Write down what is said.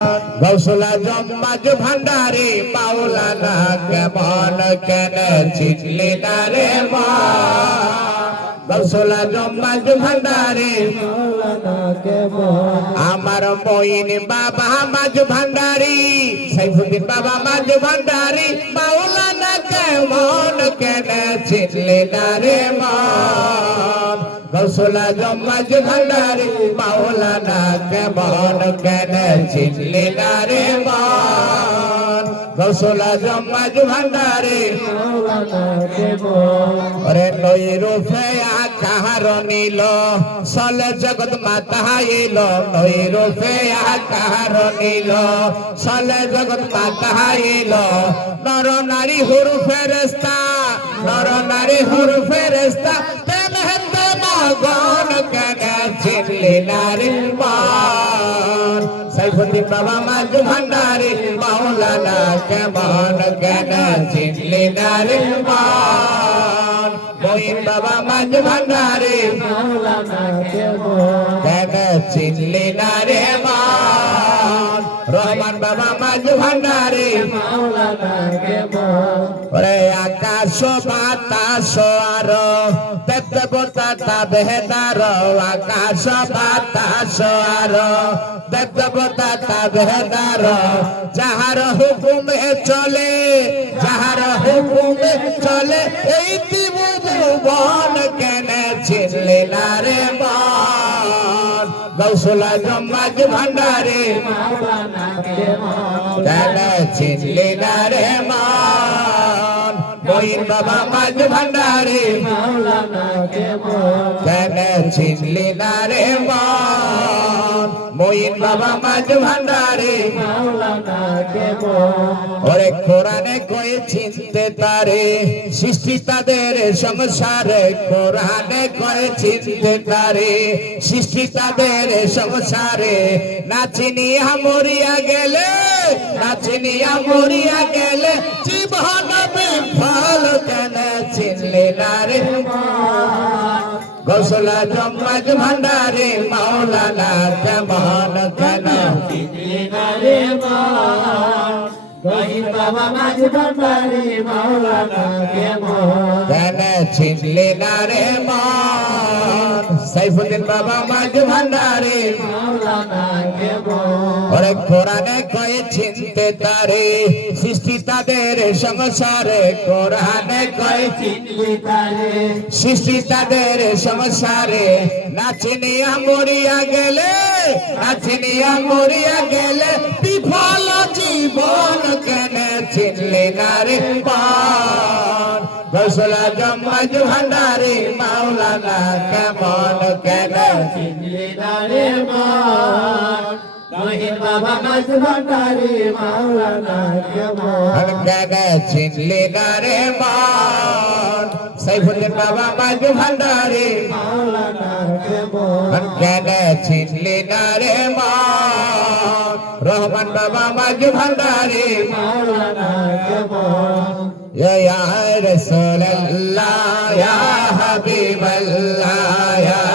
গৌসুল আজম মাঝ ভান্ডারি মাওলানা কেমন কেন চিনলি না রে মা গৌসুল আজম মাঝ ভান্ডারি মাওলানা কেমন আমার মঈন বাবা মাঝ ভান্ডারি সাইফুদ্দিন বাবা মাঝ ভান্ডারি মাওলানা কেমন কেন চিনলি না রে মা গৌসুল আজম মাঝ ভান্ডারি মাওলানা কেমন কেন চিনলি না রে মন গৌসুল আজম মাঝ ভান্ডারি মাওলানা কেমন ওরে নই রূপে আকার নীল চলে জগৎ মাতা এল নই রূপে আকার নীল চলে জগৎ মাতা এল নর নারী হুরু ফেরেশতা নর নারী হুরু ফেরেশতা গণ কেন চিনলি না রে মন সাইফুদ্দিন বাবা মাঝ ভান্ডারি মাওলানা কেমন কেন চিনলি না রে মন মঈন বাবা মাঝ ভান্ডারি মাওলানা কেন চিনলি না রে মন রহমান বাবা মাঝ ভান্ডারি মাওলানা কেমন ওরে আকাশ বাতাস আর দেবতা বেহদার আকাশ বাতাস আর দেবতা বেহদার যাহার হুকুমে চলে যাহার হুকুমে চলে এই ত্রিভুবন কেন চিনলি না রে মন গৌসুল আজম মাঝ ভান্ডারি মাওলানা কেন চিনলি না রে মন মঈন বাবা মাঝ ভান্ডারি মাওলানা কেন চিনলি না রে মন মঈন বাবা মাঝ ভান্ডারি মাওলানা ওরে কোরআনে কয়ে চিনতে তারে সৃষ্টি তাদের সংসারে কোরআনে কয়ে চিনতে তারে সৃষ্টি তাদের সংসারে না চিনিয়া মরিয়া গেলে না চিনিয়া মরিয়া গেলে জীবন বিফল কেন চিনলি না রে গৌসুল আজম মাঝ ভান্ডারি মাওলানা কেমন কেন চিনলি না রে মঈন বাবা মাঝ ভান্ডারি মাওলানা কেন চিনলি না রে মন সাইফুদ্দিন বাবা মাঝ ভান্ডারি মাওলানা ওরে কোরআনে কয়ে চিনতে তারে সৃষ্টি তাদের সংসারে কোরআনে কয়ে চিনলি তারে সৃষ্টি তাদের সংসারে না চিনিয়া মরিয়া গেলে না চিনিয়া মরিয়া গেলে বিফল জীবন কেন চিনলি না রে মন গৌসুল আজম মাঝ ভান্ডারি মাওলানা কেমন কেন চিনলি না রে মন মঈন বাবা মাঝ ভান্ডারি মাওলানা কেমন কেন চিনলি না রে মন সাইফুদ্দিন বাবা মাঝ ভান্ডারি মাওলানা কেন চিনলি না রে মন রহমান বাবা মাঝ ভান্ডারি মাওলানা يا رسول الله يا حبيب الله يا